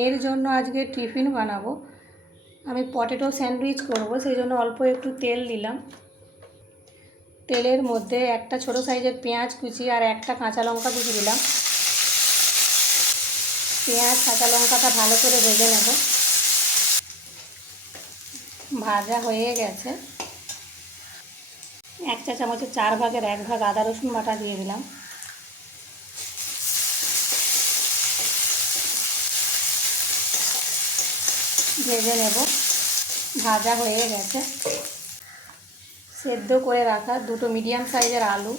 এর জন্য আজকে টিফিন বানাবো। আমি পটেটো স্যান্ডউইচ করব, সেই জন্য অল্প একটু তেল দিলাম। তেলের মধ্যে একটা ছোট সাইজের পেঁয়াজ কুচি আর একটা কাঁচা লঙ্কা কুচি দিলাম। পেঁয়াজ কাঁচা লঙ্কাটা ভালো করে ভেজে নেব। ভাজা হয়ে গেছে। 1 চা চামচের 4 ভাগের 1 ভাগ আদা রসুন বাটা দিয়ে দিলাম। ভেজে নেব। ভাজা হয়ে গেছে। সেদ্ধ করে রাখা 2টো মিডিয়াম সাইজের আলু,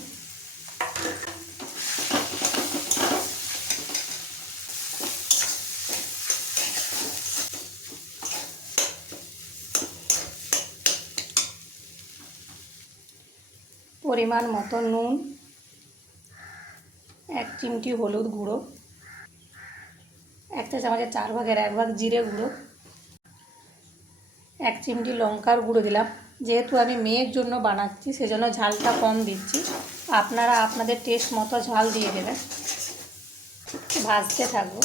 পরিমাণ মতো নুন, 1 চিমটি হলুদ গুঁড়ো, 1 চা চামচের 4 ভাগের 1 ভাগ জিরে গুঁড়ো, 1 চিমটি লঙ্কার গুঁড়ো দিলাম। যেহেতু আমি মেয়ের জন্য বানাচ্ছি সেজন্য ঝালটা কম দিচ্ছি, আপনারা আপনাদের টেস্ট মতো ঝাল দিয়ে দেবেন। ভাজতে থাকবো।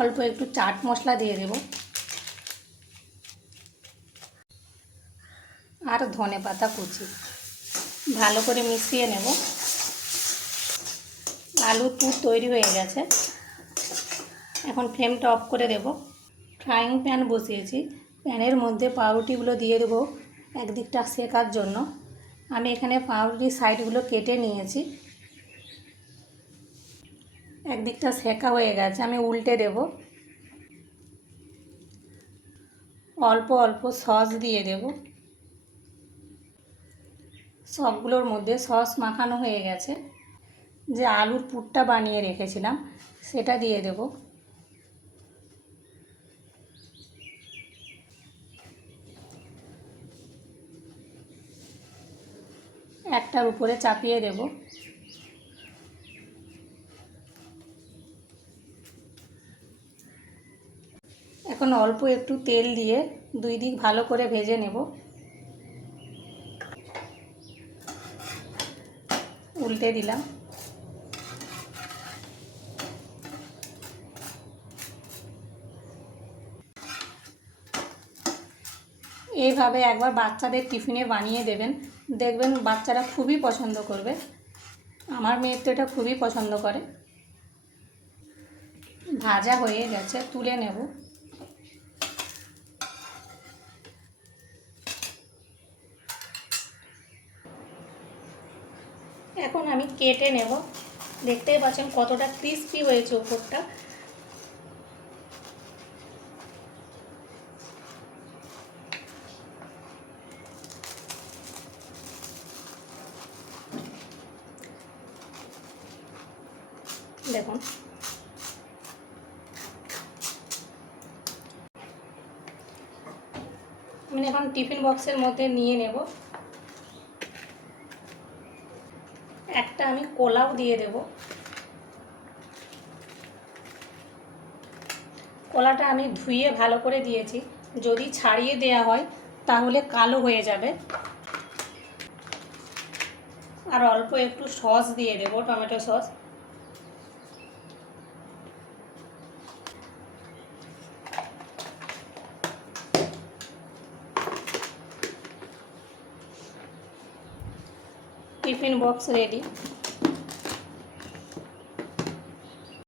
অল্প একটু চাট মশলা দিয়ে দেব আর ধনেপাতা কুচি। ভালো করে মিশিয়ে নেব। আলুর পুর তৈরি হয়ে গেছে। এখন ফ্লেমটা অফ করে দেব। ফ্রাইং প্যান বসিয়েছি। প্যানের মধ্যে পাউরুটিগুলো দিয়ে দেবো একদিকটা সেকার জন্য। আমি এখানে পাউরুটির সাইডগুলো কেটে নিয়েছি। একদিকটা সেকা হয়ে গেছে, আমি উল্টে দেব। অল্প অল্প সস দিয়ে দেব। সবগুলোর মধ্যে সস মাখানো হয়ে গেছে। যে আলুর পুরটা বানিয়ে রেখেছিলাম সেটা দিয়ে দেব। একটার উপরে চাপিয়ে দেব। এখন অল্প একটু তেল দিয়ে 2 দিক ভালো করে ভেজে নেব। উল্টে দিলাম। এইভাবে একবার বাচ্চাদের টিফিনে বানিয়ে দেবেন, দেখবেন বাচ্চারা খুবই পছন্দ করবে। আমার মেয়ে তো এটা খুবই পছন্দ করে। ভাজা হয়ে গেছে, তুলে নেব। এখন আমি কেটে নেব। দেখতেই পাচ্ছেন কতটা ক্রিস্পি হয়েছে উপরটা। দেখুন, আমি এখন টিফিন বক্সের মধ্যে নিয়ে নেব। একটা আমি কলাও দিয়ে দেব। কলাটা আমি ধুয়ে ভালো করে দিয়েছি। যদি ছাড়িয়ে দেওয়া হয় তাহলে কালো হয়ে যাবে। আর অল্প একটু সস দিয়ে দেব, tomato sauce. Tiffin box ready.